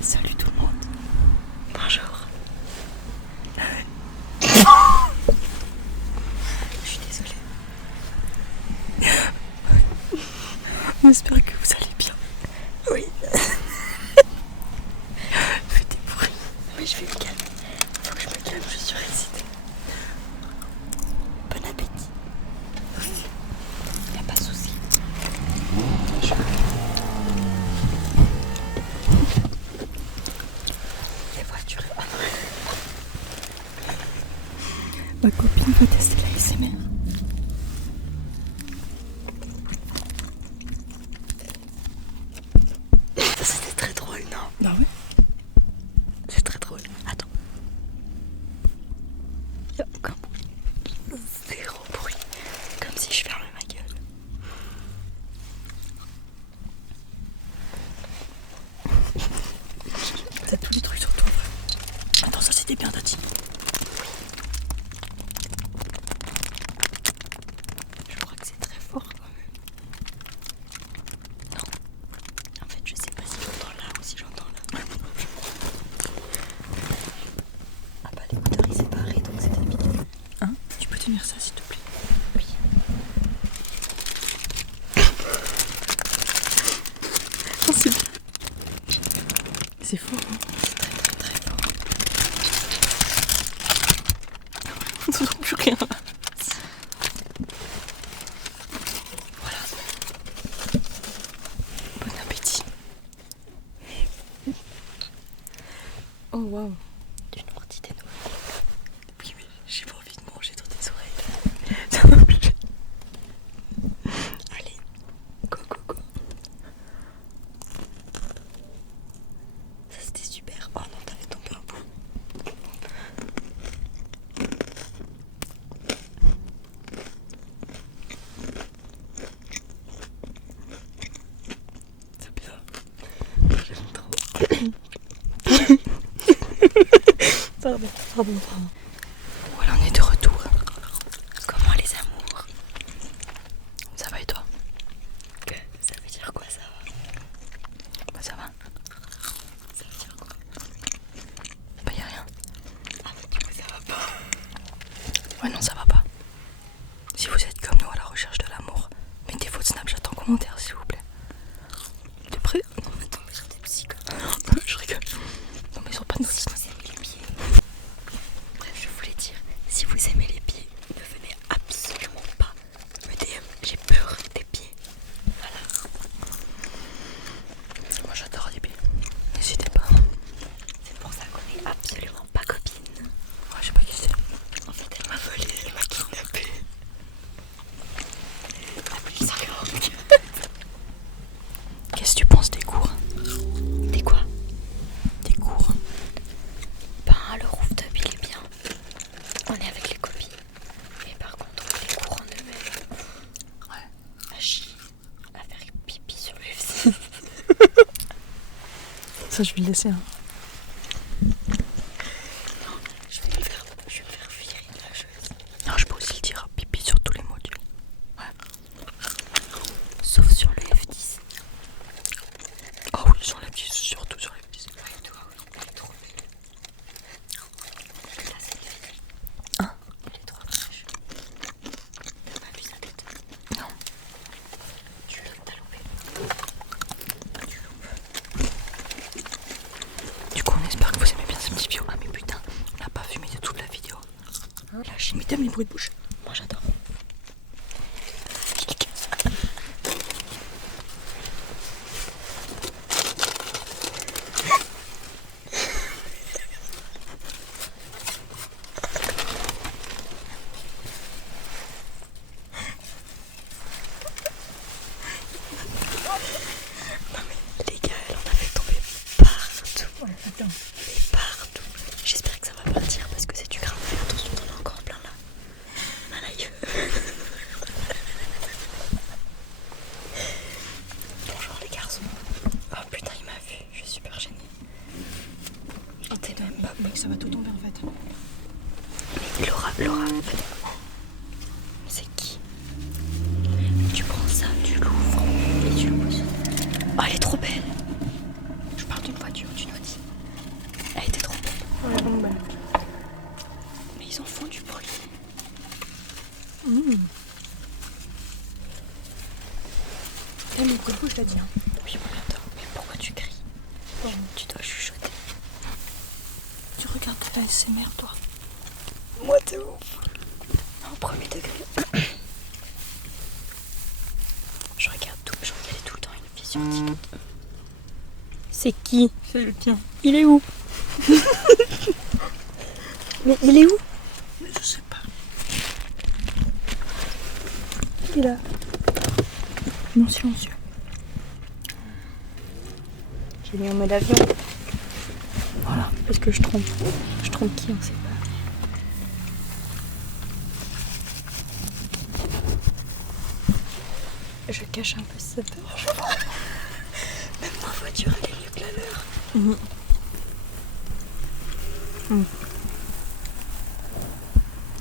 Salut tout le monde. Bonjour. Je suis désolée. J'espère que vous allez bien. Oui. Fais des bruits. Mais je vais me calmer. Faut que je me calme, je suis excitée. Bon appétit. Y'a pas de soucis. Les voitures. Oh non. Ma copine va tester la ASMR. Ça c'était très drôle, non? Bah ouais. C'est très drôle. Attends. Y'a aucun bruit. Zéro bruit. Comme si je fermais ma gueule. T'as tous les trucs sur toi, frère. Attends, ça c'était bien, Tati. Oui. Je crois que c'est très fort quand même. Non. En fait, je sais pas si j'entends là ou si j'entends là. Ah bah l'écouteur il s'est barré donc c'était bien. Hein? Tu peux tenir ça s'il te plaît? Oui. Oh, c'est bien. C'est fort, hein? C'est très très très fort. On ne trouve plus rien là. Voilà. Bon appétit. Oh waouh. Une ortie des noix. Oui mais j'ai pas envie de manger dans tes oreilles. Ça m'oblige. Allez. Go go go. Ça c'était super. Oh non, t'avais tombé un bout. C'est bien. J'aime trop. Pardon. Voilà, on est de retour. Comment les amours? Ça va et toi? Que ça veut dire quoi ça va? Bah ça va. Ça veut dire quoi? Bah y'a rien. Ah bah du coup ça va pas. Ouais non ça va pas. Si vous êtes comme nous à la recherche de l'amour, mettez votre Snapchat en commentaire s'il vous plaît. T'es prêt? Non mais attends mais j'étais psycho. Je rigole. Non mais ils ont pas de notes. Si vous aimez les pieds. Bref je voulais dire, si vous aimez les pieds, ne venez absolument pas me DM. J'ai peur des pieds. Voilà. Moi j'adore les pieds. N'hésitez pas. C'est pour ça qu'on est absolument pas copines. Ouais je sais pas qui c'est. En fait elle m'a volé, elle m'a kidnappé. Appelle ça grave. Qu'est-ce que tu penses des cours? Des quoi? Des cours. Ben le rooftop il est bien. On est avec les copines. Mais par contre les cours en eux-mêmes. Ouais. À chier. À faire pipi sur le UFC. Ça je vais le laisser hein. Non, je vais me faire virer de la chose. Non, je peux aussi le dire, pipi sur tous les modules. Ouais. Sauf sur le F10. Oh oui, sur le F10, surtout sur le F10. Ouais, toi, oui, elle est trop belle. Là, c'est une fille. Hein? Elle est trop fraîche. T'as pas vu sa tête? Non. Tu t'as loupé. Tu loupes. Du coup, on espère que vous aimez bien ces petits vidéos. Ah, mais putain, on n'a pas fumé de toute la vidéo. Lâche, mais t'aimes les bruits de bouche? Moi, j'adore. Non mais les gars, elle en a fait tomber partout. Ouais, attends. Mais partout. J'espère que ça va partir parce que c'est du grave. Attention, t'en as encore plein là. Ma live. Bonjour les garçons. Oh putain, il m'a vu. Je suis super gênée. Oh, t'es même pas. Mec, ça va tout tomber en fait. Mais Laura. C'est qui? Tu prends ça, tu l'ouvres et tu le poses. Oh, elle est trop belle. Je parle d'une voiture, d'une Audi. la SMR, toi? Moi, de ouf. Non, premier degré. Je regardais tout le temps une fille sur TikTok. C'est qui? C'est le tien. Il est où? Mais il est où? Je sais pas. Il est là. Non, silencieux. J'ai mis en mode avion. Voilà, parce que je trompe. Je trompe qui, on sait pas. Je cache un peu cette peur. Même ma voiture, elle est mieux que la leur.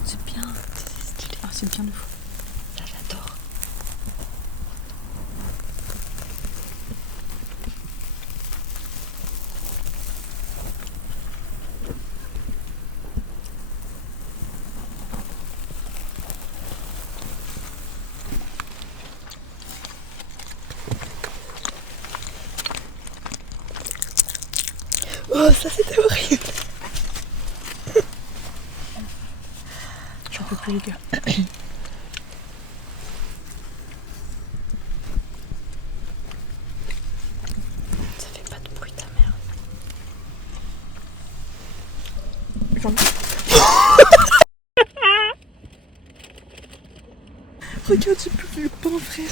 C'est bien, c'est stylé. Ah, c'est bien de fou. Là, j'adore. Oh, ça c'était horrible. J'en peux plus, les gars. Ça fait pas de bruit, ta mère. Regarde, j'ai plus vu le pain, frère.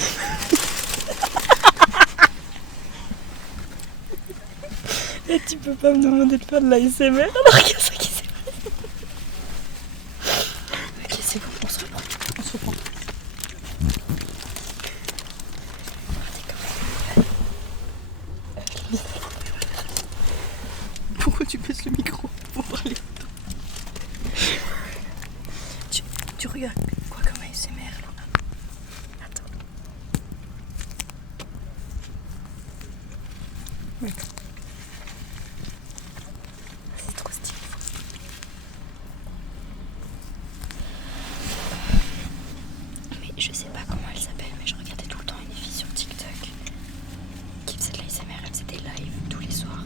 Et tu peux pas me demander de faire de l'ASMR alors qu'il y a ça qui s'est passé. Ok, c'est bon, on se reprend. On se reprend. Pourquoi tu baisses le micro pour parler? Tu regardes quoi comme ASMR là? Attends. Ouais. C'est trop stylé. Mais je sais pas comment elle s'appelle, mais je regardais tout le temps une fille sur TikTok qui faisait de l'ASMR, elle faisait des lives tous les soirs.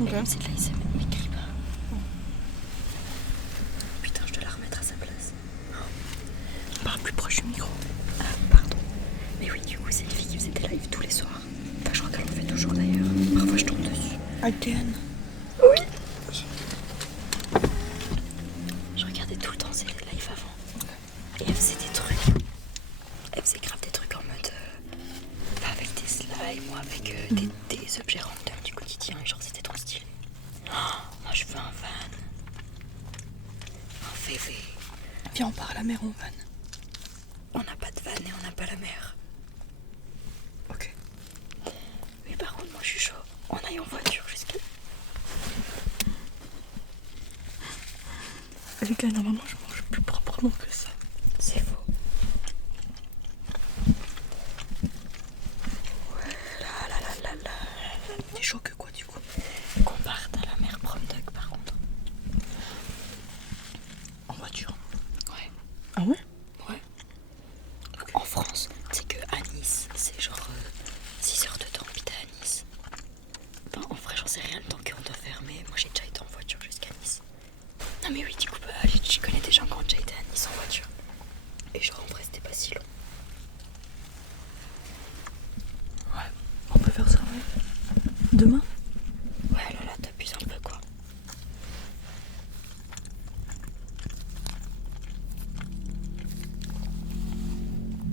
Ok. Elle faisait de l'ASMR, mais crie pas. Putain, je dois la remettre à sa place. Parle plus proche du micro. Ah, pardon. Mais oui, du coup, c'est une fille qui faisait des lives tous les soirs. Enfin, je crois qu'elle en fait toujours d'ailleurs. Parfois, je tombe dessus. Again. Oui. Je regardais tout le temps ses lives avant. Et elle faisait des trucs. Elle faisait grave des trucs en mode. Pas avec des slimes ou avec des objets random du quotidien. Et genre, c'était trop stylé. Oh, moi, je veux un van. Un VV. Viens, on part à la mer en van. On n'a pas de van et on n'a pas la mer. Ok. Mais par contre, moi, je suis chaud. On aille en voiture jusqu'à. Les gars, normalement, je mange plus proprement que ça. C'est faux. T'es chaud que quoi, du coup? Qu'on parte à la mer prom dog par contre. En voiture. Ouais. Ah ouais? Ouais. En France, c'est que à Nice, c'est genre 6 heures de temps, puis t'es à Nice. Enfin, en vrai, j'en sais rien le temps qu'on doit faire, mais moi j'ai déjà été en voiture jusqu'à Nice. Non, mais oui, du coup, je connais des gens qui ont déjà été à Nice en voiture. Et genre, en vrai, c'était pas si long. Ouais. On peut faire ça, ouais. Demain? Ouais, là, t'abuses un peu, quoi.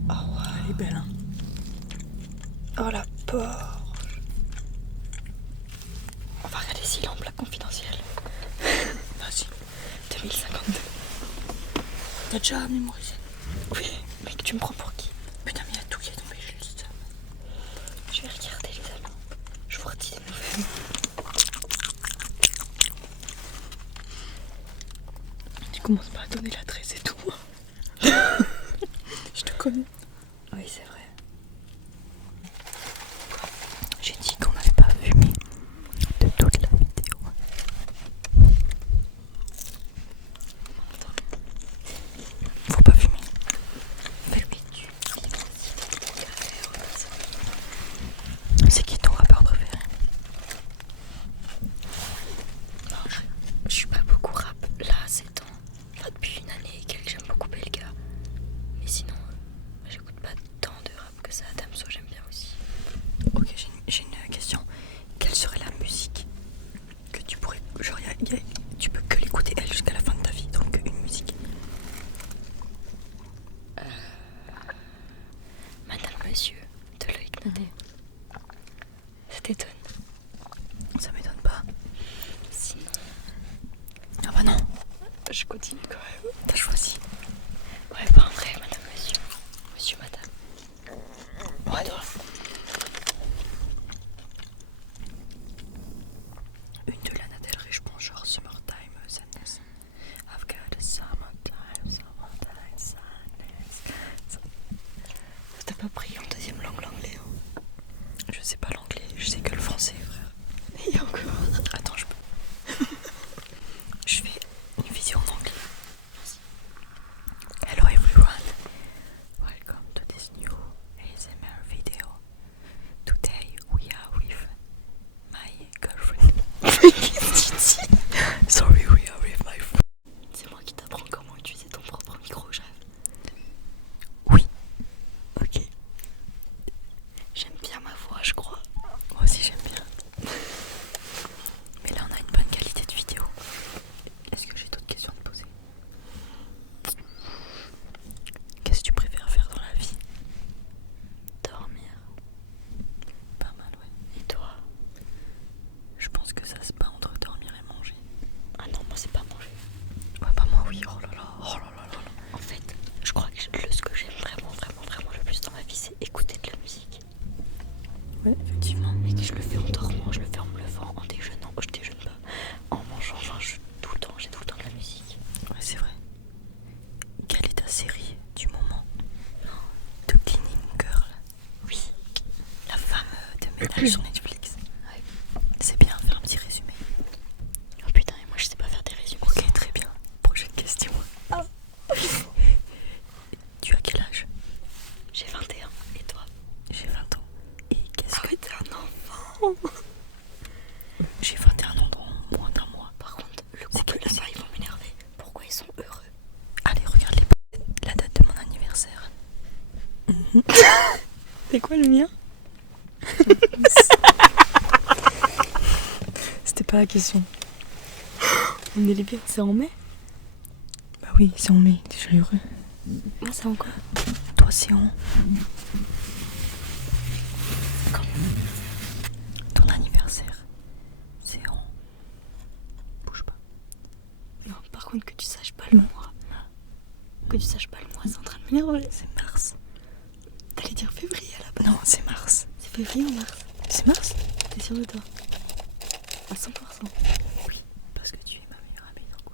Oh, ouais, elle est belle, hein. Oh, la Porsche. On va regarder s'il est en plaque confidentielle. Vas-y. 2052. T'as déjà mémorisé? Oui, mec, tu me prends pour qui? Putain, mais il y a tout qui est tombé, je le dis ça. Je vais regarder les amis. Je vous redis des nouvelles. Tu commences pas à donner l'adresse et tout. Je te connais. Oui, c'est vrai. J'ai dit qu'on n'avait pas fumé de toute la vidéo. Faut pas fumer. C'est qui ton rappeur préféré? Non, je suis pas beaucoup je continue quand même. T'as choisi. Ouais, pas en vrai, madame, monsieur. Monsieur, madame. Ouais, toi. Une de Lana Del Rey, je pense, genre Summertime Sadness. I've got a summertime sadness. T'as pas pris en deuxième langue l'anglais, hein? Je sais pas l'anglais, je sais que le français, frère. Et encore. Attends, je peux. Je fais une vidéo en anglais. Hello everyone. Welcome to this new ASMR video. Today we are with my girlfriend. Qu'est-ce que tu dis? Sorry, we are with my friend. C'est moi qui t'apprends comment utiliser ton propre micro, je rêve. Oui. Ok. J'aime bien ma voix, je crois. Moi aussi j'aime bien. Mais là on a une bonne qualité de vidéo. Est-ce que j'ai d'autres questions à te poser? Qu'est-ce que tu préfères faire dans la vie? Dormir. Pas mal, ouais. Et toi? Je pense que ça se bat entre dormir et manger. Ah non, moi c'est pas manger. Ouais, bah moi oui. Oh là là, oh là là là là. En fait, je crois que ce que j'aime vraiment le plus dans ma vie, c'est écouter de la musique. Ouais, effectivement. Et que je le fais en dormant, je le fais en me levant, en déjeunant. Je déjeune pas. En mangeant, enfin, tout le temps, j'ai tout le temps de la musique. Ouais, c'est vrai. Quelle est ta série du moment? The Cleaning Girl. Oui. La femme de ménage sur Netflix. Ouais. C'est bien, faire un petit résumé. Oh putain, et moi je sais pas faire des résumés. Ok, très bien. Prochaine question. Ah. Tu as quel âge? J'ai 21. Et toi? J'ai 20 ans. Et qu'est-ce Ah que... ouais, t'es un enfant. J'ai 21 ans dans moins d'un mois. Par contre, le couple là-bas, ils vont m'énerver. Pourquoi ils sont heureux? Allez, regarde la date de mon anniversaire. C'est quoi le mien? C'était pas la question. On est les pires, c'est en mai? Bah oui, c'est en mai, déjà heureux. Moi, c'est en quoi? Toi, c'est en... Quand? Ton anniversaire, c'est en... Bouge pas. Non, par contre, que tu saches pas le mois. Que tu saches pas le mois, c'est en train de m'énerver. C'est mars. T'allais dire février à la base. Non, c'est mars. C'est février ou mars? C'est mars? T'es sûr de toi? À 100%. Oui, parce que tu es ma meilleure amie, donc.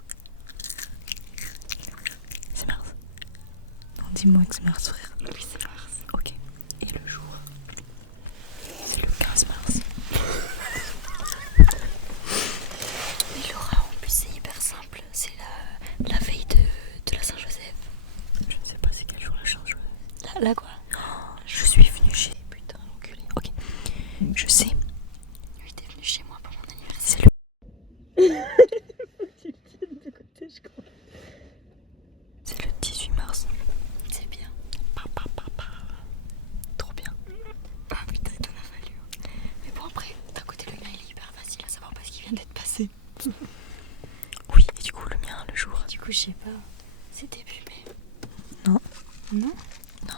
C'est mars. Non, dis-moi que c'est mars, frère. Oui, c'est mars. Ok. Et le jour? C'est le 15 mars. Mais Laura, en plus, c'est hyper simple. C'est la veille de la Saint-Joseph. Je ne sais pas c'est quel jour la charge. Là quoi? Je suis venue chez... Putain, enculé. Ok. Je sais. Oui, t'es venue chez moi pour mon anniversaire. C'est le... C'est le 18 mars. C'est bien. Trop bien. Ah putain, il t'en a fallu. Mais bon, après, d'un côté, le mien, il est hyper facile à savoir parce qu'il vient d'être passé. Oui, et du coup, le mien, le jour. Du coup, je sais pas. C'est début mai. Non. Non? Non.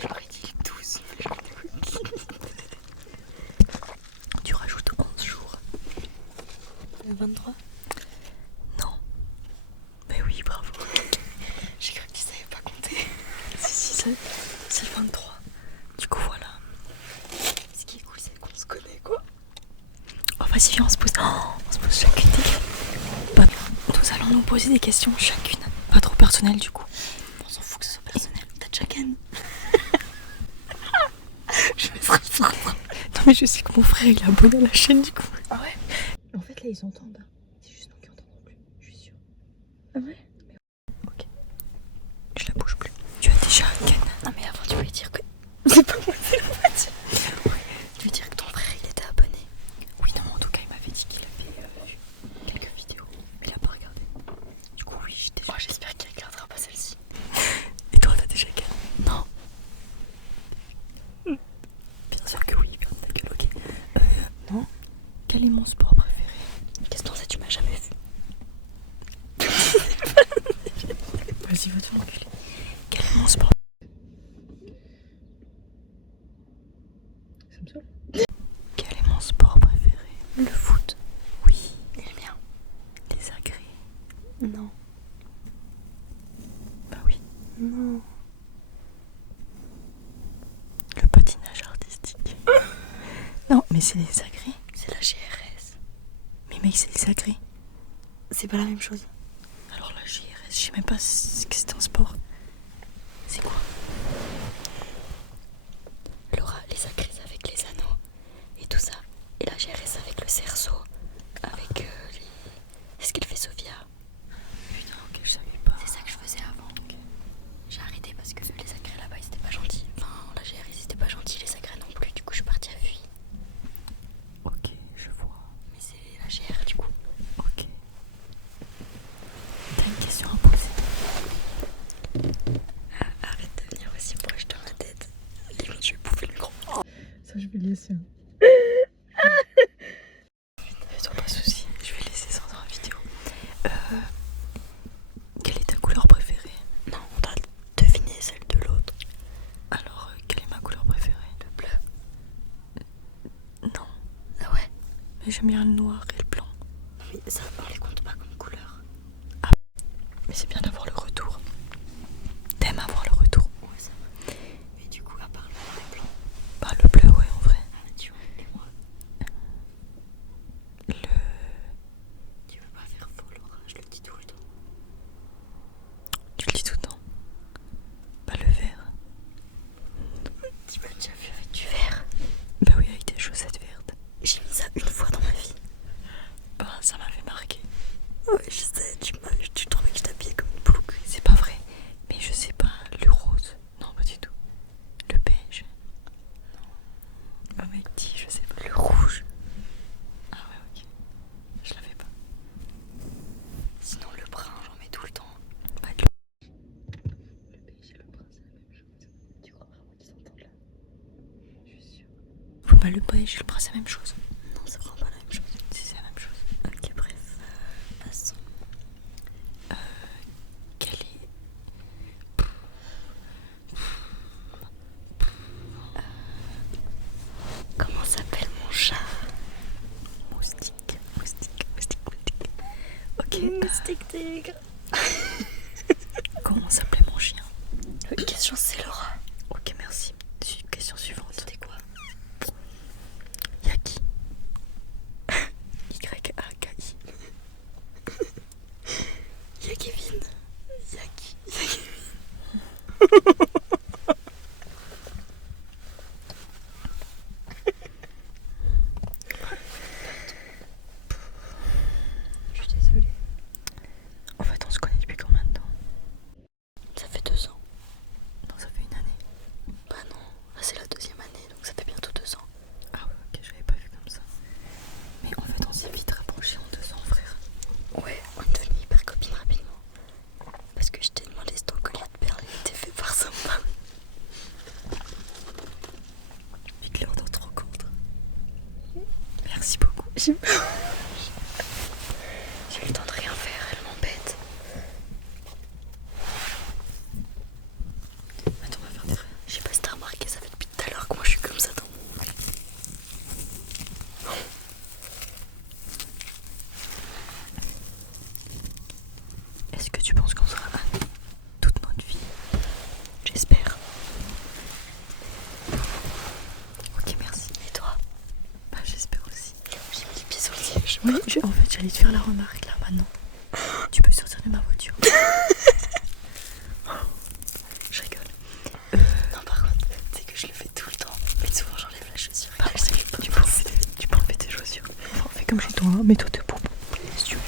J'aurais dit le 12. Tu rajoutes 11 jours. Le 23? Non. Mais oui, bravo. J'ai cru que tu savais pas compter. Si, c'est le 23. Du coup, voilà. Ce qui est cool, c'est qu'on se connaît, quoi. Oh, vas-y, viens, on se pose chacune des questions. Bah, nous allons nous poser des questions chacune. Pas trop personnelles, du coup. On s'en fout que ce soit personnel. T'as déjà Ken? Je vais se ressortir. Non, mais je sais que mon frère, il est abonné à la chaîne, du coup. Ah ouais? En fait, là, ils entendent. C'est juste nous qui entendons plus, je suis sûre. Ah ouais? Ok. Je la bouge plus. Tu as déjà Ken? Non, mais avant, tu voulais dire que. C'est pas moi, c'est la moitié. Tu veux dire que ton frère, il était abonné? Oui, non, en tout cas, il m'avait dit qu'il avait vu quelques vidéos. Mais il a pas regardé. Du coup, oui, j'ai déjà. Oh, j'espère qu'il regardera pas celle-ci. Et toi, t'as déjà Ken? Non. Bien sûr que oui, bien ta gueule, ok. Non. Quel est mon sport préféré? Qu'est-ce que ça, tu m'as jamais vu? Vas-y, va te m'enculer. Quel est mon sport? Ça me saoule. Quel est mon sport préféré? Le foot. Oui. Et le mien? Les agrès. Mais c'est les agrès. C'est la GRS. Mais mec, c'est les agrès. C'est pas la même chose. Alors la GRS, je sais même pas ce que c'est un sport. C'est quoi? Laura, les agrès avec les anneaux et tout ça. Et la GRS avec le cerceau. Avec les... C'est ce qu'elle fait Sophia. Putain, ok, je savais pas. C'est ça que je faisais avant. Okay. J'ai arrêté parce que les agrès là-bas, ils étaient pas gentils. Enfin, la GRS, c'était pas gentil, les agrès non plus. Du coup, je suis partie à Fuy. Ok, je vois. Mais c'est la GR du coup. Ok. T'as une question à poser? Arrête de venir aussi proche dans ma tête. Limite, je vais bouffer le micro. Ça, je vais laisser. Fais-toi pas de soucis, je vais laisser ça dans la vidéo. Quelle est ta couleur préférée? Non, on doit deviner celle de l'autre. Alors, quelle est ma couleur préférée? Le bleu. Non. Ah ouais? Mais j'aime bien le noir et le blanc. Mais ça, on les compte pas comme couleur. Ah, mais c'est bien d'avoir le retour. T'aimes avoir le retour? Ouais, ça va. Mais du coup, à part le noir et le blanc. Bah, le bleu, ouais, en vrai. Ah, tu vois, et moi. Tu veux pas faire faux, Laura, je le dis tout le temps. Tu le dis tout le temps. Bah, le vert. Tu m'as déjà vu avec du vert. Bah oui, avec des chaussettes vertes. J'ai mis ça une fois dans ma vie. Bah, ça m'avait marqué. Ouais, je sais, tu trouvais que je t'habillais comme une plouc. C'est pas vrai. Mais je sais pas, le rose. Non, pas du tout. Le beige. Non. Oh, mec, dis, je sais pas. Le rouge. Ah ouais, ok. Je l'avais pas. Sinon, le brun, j'en mets tout le temps. Bah, Le beige et le brun, c'est la même chose. Tu crois vraiment qu'ils s'entendent là? Je suis sûre. bah, le beige et le brun, c'est la même chose. Non, c'est vraiment pas la même chose. Si, c'est la même chose. Ok, bref. Passons. Quelle est. Comment s'appelle mon chat? Moustique. Moustique, moustique, moustique. Ok. Moustique tigre. Comment s'appelait mon chien? Question c'est Laura. Ok, merci. Question suivante. C'était quoi? Yaki. Y-A-K-I. Y'a Kevin. Y'a qui? Je suis désolée. En fait, on se connaît depuis combien de temps? Ça fait 2 ans. Non, ça fait une année. Bah non, là c'est la 2e année, donc ça fait bientôt 2 ans. Ah ouais, ok, j'avais pas vu comme ça. Mais en fait, on s'est vite rapprochés en 2 ans, frère. Ouais, on est devenus hyper copines rapidement. Parce que je t'ai demandé si ton collier de perles était fait par Samba. Vite l'heure de notre rencontre. Merci beaucoup. J'ai eu le temps de rien faire, elle m'embête. Attends, on va faire des rêves. Je sais pas si t'as remarqué, ça fait depuis tout à l'heure que moi je suis comme ça dans mon lit. Est-ce que tu penses qu'on sera amis toute notre vie? J'espère. Ok, merci. Et toi? Bah, j'espère aussi. J'ai mis les pieds sur le siège. Oui, en fait, j'allais te faire la remarque là maintenant. Tu peux sortir de ma voiture. Je rigole. Non, par contre, c'est que je le fais tout le temps. Mais souvent j'enlève la chaussure. Et Bah, là, je sais pas. tu peux enlever tes chaussures. Enfin, fais comme chez toi, hein. Mets-toi debout. Si tu veux.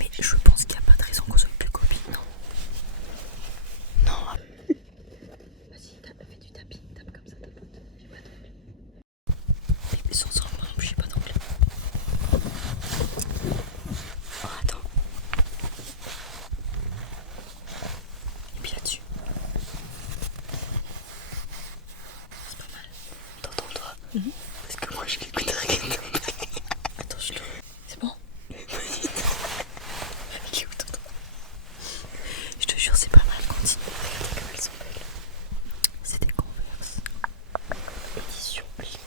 Mais je pense qu'il n'y a pas de raison qu'on soit plus copines, non? Non. Vas-y, fais du tapis. Tape comme ça, tapote. J'ai pas d'ongle. Mais sans moi non plus, j'ai pas d'ongle. Oh, attends. Et puis là-dessus. C'est pas mal. T'entends toi? Parce que moi je l'écoute rien. Attends, je le. C'est bon? Écoute, attends. Je te jure, c'est pas mal. Continue. Regardez comme elles sont belles. C'est des Converse. Édition limitée.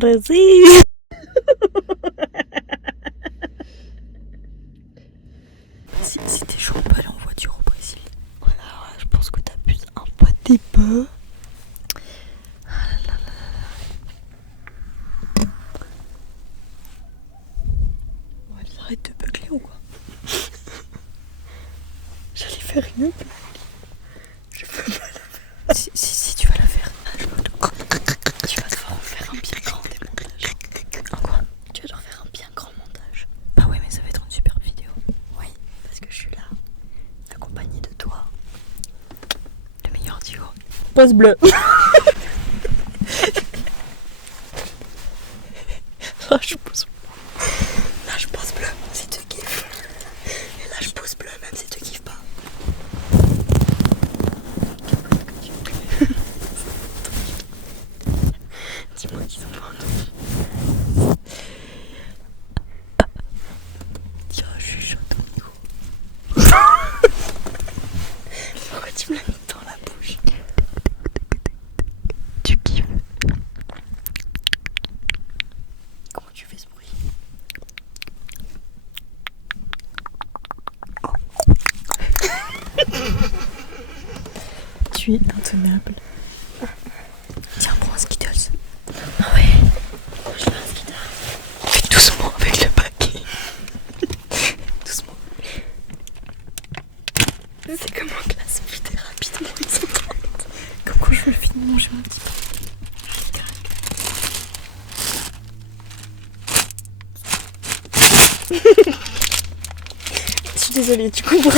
Brésil. Si t'es chaud, on peut aller en voiture au Brésil. Ouais, alors là, je pense que t'abuses un petit peu. Ouais, arrête de beugler ou quoi? J'allais faire une blague. Je peux pas la faire. Si tu vas la faire. Tu vas devoir en faire un bien grand démontage. Un quoi? Tu vas devoir faire un bien grand montage. Bah ouais, mais ça va être une superbe vidéo. Oui, parce que je suis là, accompagnée de toi. Le meilleur duo. Pause bleue. Là, je pose. Là, je pose bleu si tu kiffes. Et là, je pose bleu même si tu kiffes pas. Dis-moi qu'ils sont pas un. Tiens, je suis chaud au micro. Pourquoi tu me l'as mis dans la bouche? Tu kiffes? Comment tu fais ce bruit? Tu es intenable. Tiens, prends un Skittles. Ah ouais. Je fais un skitter. Fais doucement avec le paquet. Doucement. C'est comme en classe, putain, rapidement, ils sont Comme quand je veux finir de manger mon petit pain. Je suis désolée, tu comprends.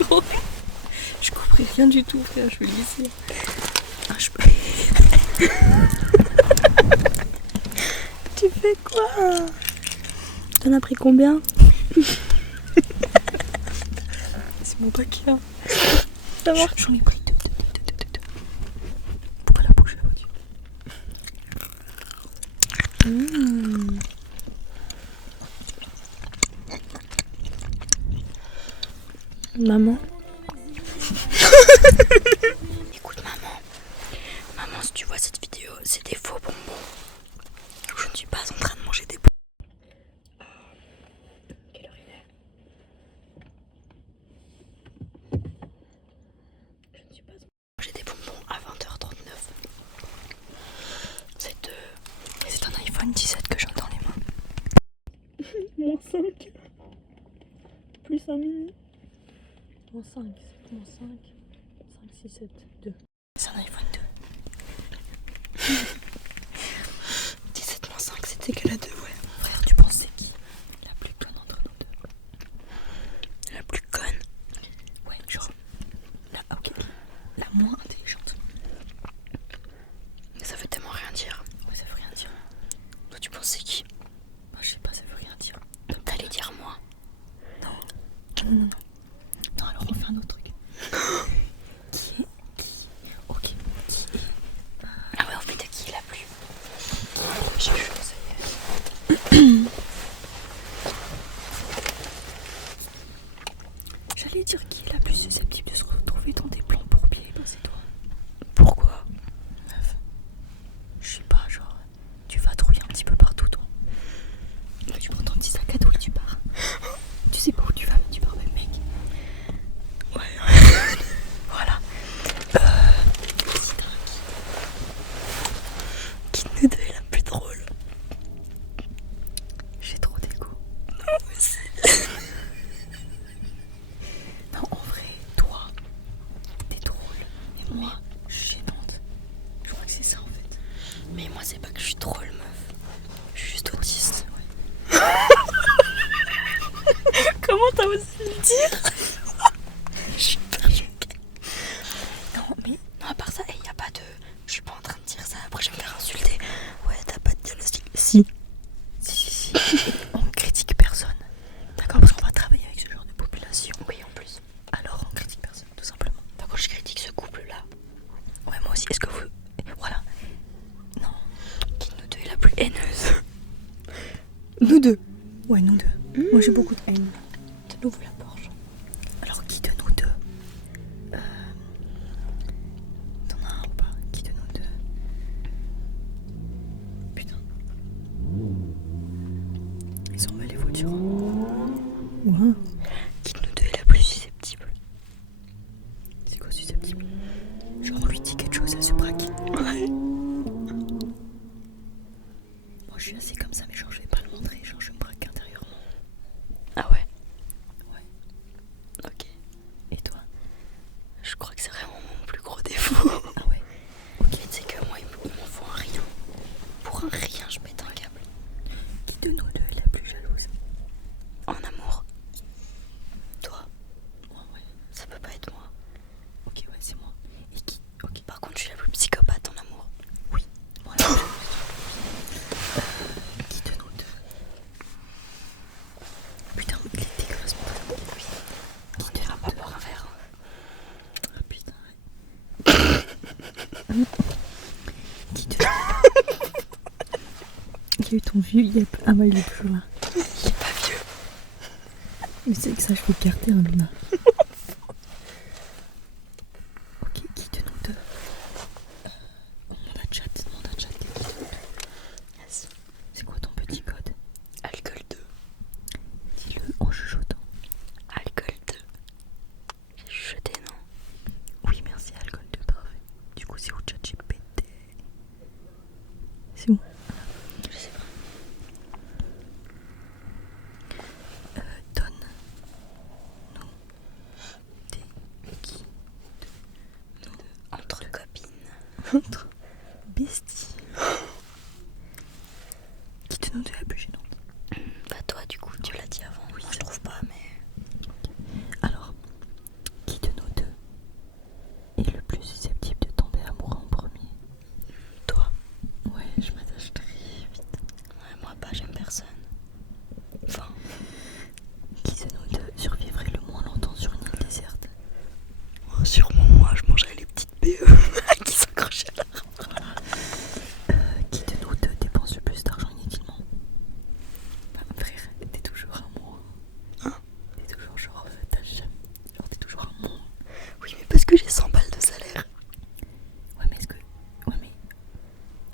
Gros. Je couperai rien du tout, frère, je vais le laisser. Ah, Tu fais quoi? T'en as pris combien? C'est mon paquet là. Ça va? J'en ai pris deux. Faut pas la bouger la voiture. Maman. Écoute maman, si tu vois cette vidéo, c'est des faux bonbons. Je ne suis pas en train de manger des bonbons. Quelle heure il est? Je ne suis pas en train de manger des bonbons à 20h39. C'est un iPhone 17 que j'ai dans les mains. Moins 5. Plus un mini. Moins 5, 6, 7, 2. C'est un iPhone 2. 17 moins 5, c'était que la 2, ouais. Frère, tu penses c'est qui la plus conne entre nous deux? La plus conne. Ouais, genre la moins intelligente. Ça veut tellement rien dire. Ouais, ça veut rien dire. Toi, tu penses c'est qui? Bah, je sais pas, ça veut rien dire. T'allais dire moi. Non. Non, alors on fait un autre truc. Qui est Ok. Qui est Ah ouais, on fait de qui la plus? J'ai chaud, ça y est. J'allais dire qui est la plus susceptible de se retrouver dans des plans pour oublier, bah c'est toi. Pourquoi? Meuf, je sais pas, genre, tu vas trouiller un petit peu partout, toi. Tu prends ton petit sac à dos et tu pars. Tu sais pas où tu vas, mais tu pars avec mec. Ouais. Voilà. Qui de nous deux est la plus drôle? J'ai trop d'égo. Non, mais c'est... Non, en vrai, toi, t'es drôle. Et moi, je suis gênante. Je crois que c'est ça en fait. Mais moi, c'est pas que je suis drôle, meuf. Je suis juste autiste. Ouais. Comment t'as osé le dire? Je suis pas choquée. Non, mais Non, à part ça, y a pas de... Je suis pas en train de dire ça, après je vais me faire insulter. Ouais, t'as pas de diagnostic. Si. si. On critique personne. D'accord, parce qu'on va travailler avec ce genre de population. Oui, en plus. Alors on critique personne, tout simplement. D'accord, je critique ce couple-là. Ouais, moi aussi. Est-ce que vous... Voilà. Non. Qui de nous deux est la plus haineuse? Nous deux. Ouais, nous deux. Moi j'ai beaucoup de haine. De nouveau la Porsche. Alors qui de nous deux T'en as un ou pas? Qui de nous deux je suis assez comme ça, mais genre je vais pas le montrer, genre je me braque intérieurement. Ah ouais? Ouais. Ok. Et toi? Je crois que c'est vraiment mon plus gros défaut. Ah ouais. Ok. Mais tu sais que moi, il m'en faut un rien. Pour un rien, je pète un câble. Qui de nous deux est la plus jalouse? En amour. Toi, Moi, ouais. ça peut pas être moi. Ok, ouais, c'est moi. Et qui? Ok. Par contre, je suis la plus psychopathe en amour. Oui. Moi, la plus jalouse. Qui de nous deux? Putain, il est dégueulasse mon téléphone. Oui. Qui On ira pas boire un verre. Ah putain, ouais. Qui de... Il y a eu ton vieux Yep. Ah bah il est toujours là. Il est pas vieux. Mais c'est que ça, je peux te garder, hein, Luna. Ok, qui de nous deux? Demande à chat, demande à chat. Yes. C'est quoi ton petit code? Alcool 2. Dis-le en chuchotant. Alcool 2. J'ai chuchoté, non? Oui, merci, alcool 2, parfait. Du coup, c'est où chat GPT? C'est où? Je sais pas. Donne-nous des qui Entre copines. Entre besties. Qui de nous deux est la plus gênante? Bah toi, du coup, tu l'as dit avant. Oui, je trouve pas, mais... Alors, qui de nous deux est le plus susceptible de tomber amoureux en premier? Toi. Ouais, je m'attache très vite. Ouais, moi pas, j'aime personne. Enfin, Qui de nous deux survivrait le moins longtemps sur une île déserte? sûrement moi, je mangerais les petites BE qui s'accrochaient à l'arbre. Qui de nous deux dépense le plus d'argent inutilement? Bah, frère, t'es toujours à moi. Hein? T'es toujours genre, t'as jamais... Genre, t'es toujours à moi. Oui, mais parce que j'ai 100 balles de salaire. Ouais, mais est-ce que... Ouais, mais...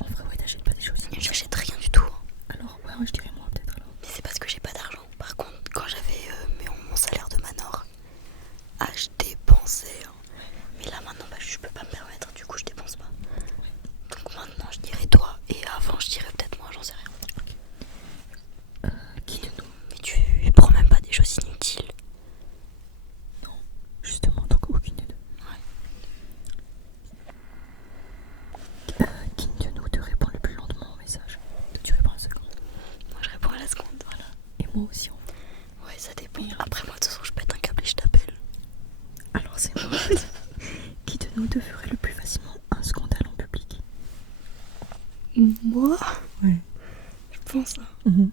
En vrai, ouais, t'achètes pas des choses inutiles. J'achète rien du tout. Alors, ouais, je dirais moi peut-être alors. Mais c'est parce que j'ai pas d'argent. Par contre, quand j'avais mon salaire de Manor, je dépensais. Hein. Mais là maintenant, bah, je peux pas me permettre. Du coup, je dépense pas. Donc maintenant, je dirais toi. Et avant, je dirais peut-être moi, j'en sais rien. Qui de nous? Mais tu prends même pas des choses inutiles. Non, justement, donc aucune des deux. Qui de nous deux répond le plus lentement au message? Toi, tu réponds à la seconde. Moi, je réponds à la seconde. Voilà. Et moi aussi, en fait. Ouais, ça dépend. Après, moi, de toute façon, je pète un câble et je t'appelle. Alors, c'est moi. Qui de nous deux ferait le plus facilement un scandale en public? Moi? Ouais. Je pense. Hein. Mhm.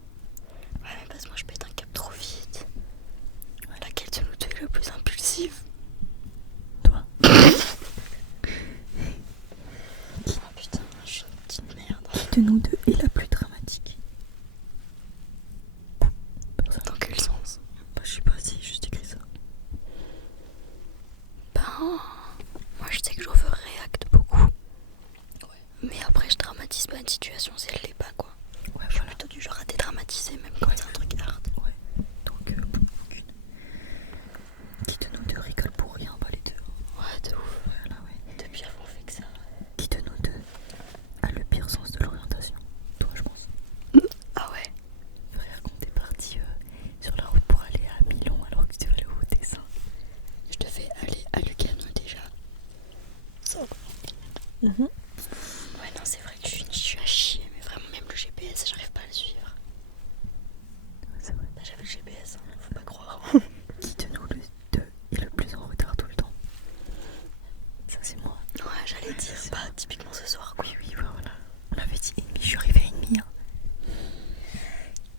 Ouais, mais parce que moi, je pète un câble trop vite. Laquelle de nous deux est la plus impulsive? Toi? Oh putain, je suis une petite merde. Qui de nous deux est la plus dramatique? Personne. Dans quel sens? Bah, je sais pas si juste écrit ça. Ben, moi je sais que j'overreact beaucoup. Mais après, je dramatise pas une situation si elle l'est pas, quoi. Ouais, Je suis voilà. plutôt du genre à dédramatiser, même quand c'est un truc hard. Ouais. Donc, aucune. Qui de nous deux rigole pour rien? Bah, les deux. Ouais, de ouf. Voilà, ouais. Depuis avant, on fait que ça. Qui de nous deux a le pire sens de l'orientation? Toi, je pense. Ah ouais? Frère, quand t'es parti sur la route pour aller à Milan alors que tu allais au dessin. Je te fais aller à Lugano déjà. Ouais, non, c'est vrai que je suis à chier, mais vraiment, même le GPS, j'arrive pas à le suivre. Ouais, c'est vrai. Bah, j'avais le GPS, hein, faut pas croire. Qui de nous deux est le plus en retard tout le temps? Ça, c'est moi. Ouais, j'allais dire, bah, typiquement ce soir, quoi. Oui, oui, voilà. On avait dit ennemi, je suis arrivée à ennemi. Hein.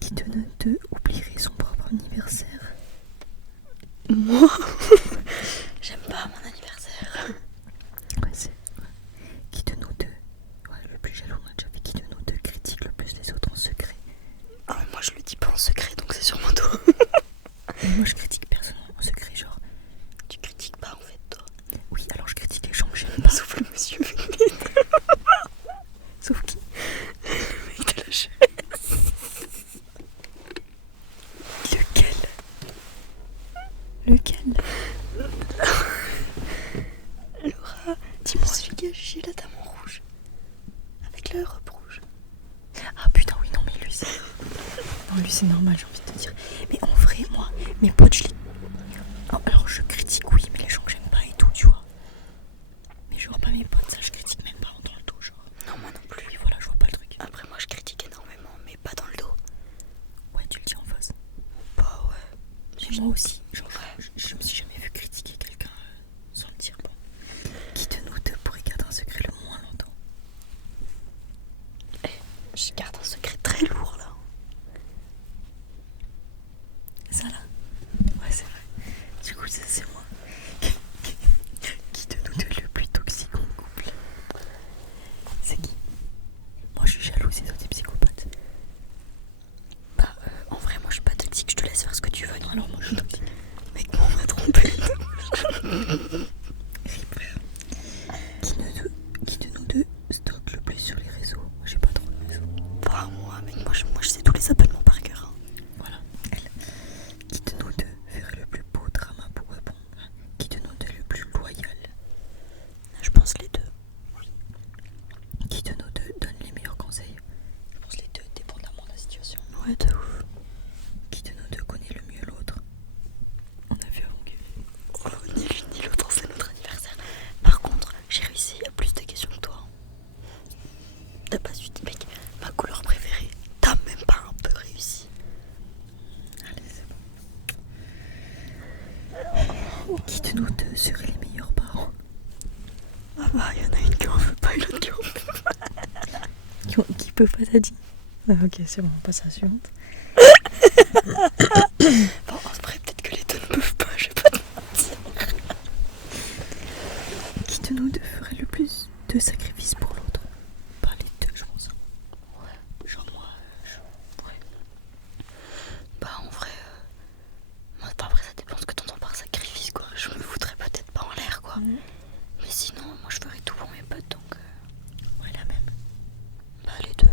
Qui de nous deux oublierait son propre anniversaire? Moi? J'aime pas mon anniversaire. Ouais, c'est. Ouais. Qui de nous deux? Ouais, le plus jaloux, on a déjà fait. Qui de nous deux critique le plus les autres en secret? Ah, mais moi je le dis pas en secret, donc c'est sûrement toi. Et moi, je critique personne en secret, genre. Tu critiques pas en fait, toi. Oui, alors je critique les gens que j'aime pas. Sauf le monsieur Vignette. Sauf qui? Le mec de la chaise. Lequel? Lequel? Laura, dis-moi celui qui a jugé la dame en rouge. Avec le robe rouge. Ah putain, oui, non, mais c'est... Non, lui, c'est normal, j'ai envie de te dire. Mais en vrai, moi, mes potes, je les... Oh, alors, je critique, oui, mais les gens que j'aime pas et tout, tu vois. Mais genre, pas mes potes, ça, je critique même pas dans le dos, genre. Non, moi non plus. Oui, voilà, je vois pas le truc. Après, moi je critique énormément, mais pas dans le dos. Ouais, tu le dis en face. Bah ouais. Mais moi aussi, genre, je me suis jamais vu critiquer quelqu'un sans le dire. Bon. Qui de nous deux pourrait garder un secret le moins longtemps? Je garde un secret très lourd là. Ça là? Ouais, c'est vrai. Du coup, ça c'est moi. Qui de nous deux est le plus toxique en couple? C'est qui? Moi je suis jalouse et toi t'es psychopathe. Bah en vrai moi je suis pas toxique, je te laisse faire ce que tu veux. Non, alors moi je suis toxique. Mec, moi on m'a trompé. Qui de nous deux stocke le plus sur les réseaux? Moi j'ai pas trop de réseaux. Bah moi mec, moi je sais tous les abonnements par cœur. Voilà, elle. Qui de nous deux ferait le plus beau drama pour répondre? Qui de nous deux est le plus loyal? Je pense les deux. Qui de nous deux donne les meilleurs conseils? Je pense les deux, dépendamment de la situation. Ouais, de ouf. Qui de nous deux connaît le mieux l'autre? On a vu avant que... Oh, ni l'une ni l'autre, c'est notre anniversaire. Par contre, j'ai réussi à plus de questions que toi. T'as pas su, mec, ma couleur préférée. T'as même pas un peu réussi. Allez, c'est bon. Qui de nous deux serait les meilleurs parents? Ah bah, y en a une qui en veut pas et l'autre qui en veut pas. Qui peut pas t'as dit? Ah, ok, c'est bon, on passe à la suivante. Bon, en vrai, peut-être que les deux ne peuvent pas, je vais pas te mentir. Qui de nous deux ferait le plus de sacrifices pour l'autre? Pas les deux, je pense. Ouais, genre moi, ouais. Bah en vrai, moi après ça dépend ce que t'entends par sacrifice quoi. Je me foutrais peut-être pas en l'air quoi. Mais sinon, moi je ferais tout pour mes potes donc. Ouais, la même. Bah les deux.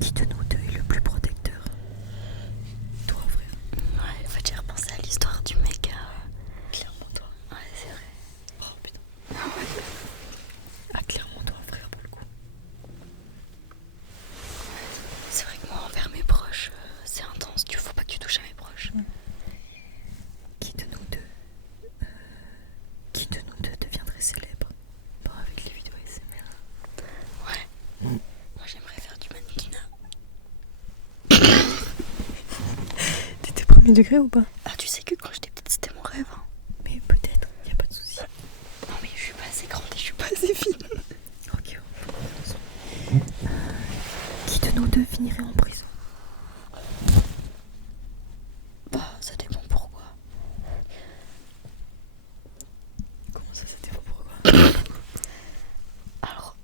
Qui de nous deux est le plus protecteur? Toi, frère. Ouais, en fait j'ai repensé à l'histoire du mec. Clairement toi. Ouais, c'est vrai. Oh putain. Ah, clairement toi, frère, pour le coup. C'est vrai que moi envers mes proches, c'est intense. Tu faut pas que tu touches à mes proches. Qui de nous deux deviendrait célèbre? Pas avec les vidéos ASMR. Ouais. Moi j'aimerais faire du mannequinat. T'étais premier degré ou pas? Ah tu sais que quand j'étais petite c'était mon rêve. Hein. Mais peut-être, y a pas de souci. Non mais je suis pas assez grande et je suis pas assez fine. Ok, qui de nous deux finirait en prison? Bah ça dépend pourquoi. Comment ça dépend pourquoi? Alors,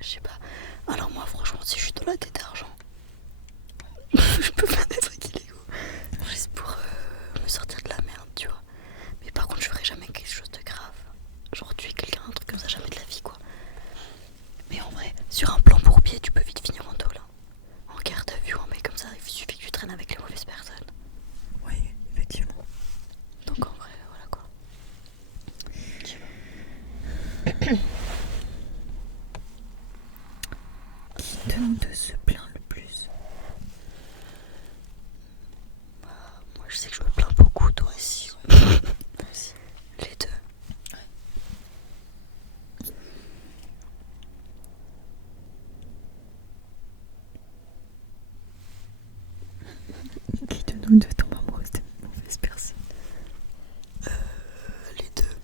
je sais pas. Alors moi franchement si je suis dans la tête d'argent, je peux faire des trucs illégaux. Juste pour me sortir de la merde, tu vois. Mais par contre je ferai jamais quelque chose de grave. Genre tuer quelqu'un, un truc comme ça, jamais de la vie quoi. Mais en vrai, sur un plan bourbier, tu peux vite finir en tôle. En garde à vue, un mec comme ça, il suffit que tu traînes avec les mauvaises personnes. Oui, effectivement. Donc en vrai, voilà quoi. Je sais pas. Qui de nous deux se plaint le plus? Moi je sais que je me plains beaucoup, toi aussi. Ouais. Moi aussi. Les deux. Qui de nous deux tombe amoureuse de mauvaise personne? Les deux.